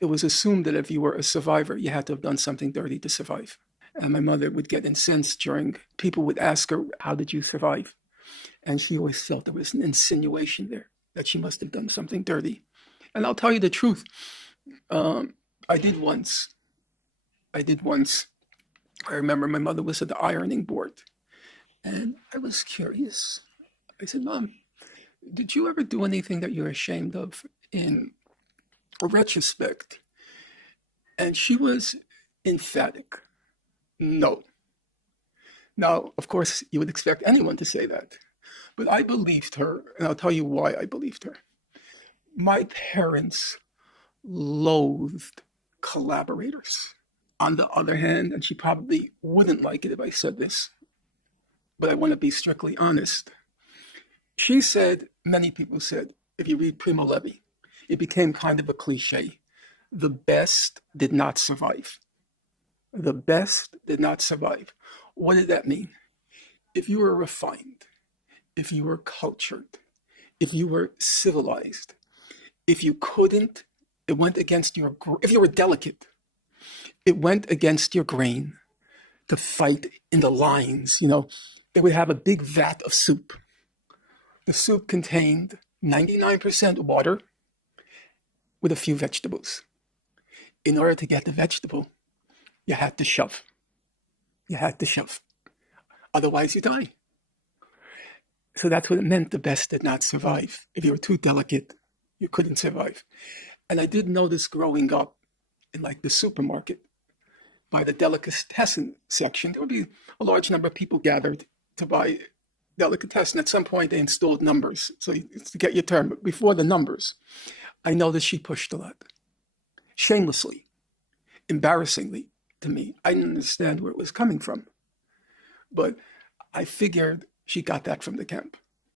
it was assumed that if you were a survivor, you had to have done something dirty to survive. And my mother would get incensed during, people would ask her, how did you survive? And she always felt there was an insinuation there that she must have done something dirty. And I'll tell you the truth. I did once. I did once. I remember my mother was at the ironing board, and I was curious. I said, Mom, did you ever do anything that you're ashamed of in retrospect? And she was emphatic. No. Now, of course, you would expect anyone to say that. But I believed her, and I'll tell you why I believed her. My parents loathed collaborators. On the other hand, and she probably wouldn't like it if I said this, but I want to be strictly honest. She said, many people said, if you read Primo Levi, it became kind of a cliche. The best did not survive. The best did not survive. What did that mean? If you were refined, if you were cultured, if you were civilized, if you couldn't, it went against your, if you were delicate, it went against your grain to fight in the lines. They would have a big vat of soup. The soup contained 99% water with a few vegetables. In order to get the vegetable, you had to shove. You had to shove. Otherwise, you die. So that's what it meant. The best did not survive. If you were too delicate, you couldn't survive. And I did notice growing up in like the supermarket, by the delicatessen section, there would be a large number of people gathered to buy delicatessen. At some point, they installed numbers, so to get your turn. But before the numbers, I noticed she pushed a lot. Shamelessly, embarrassingly to me. I didn't understand where it was coming from. But I figured she got that from the camp.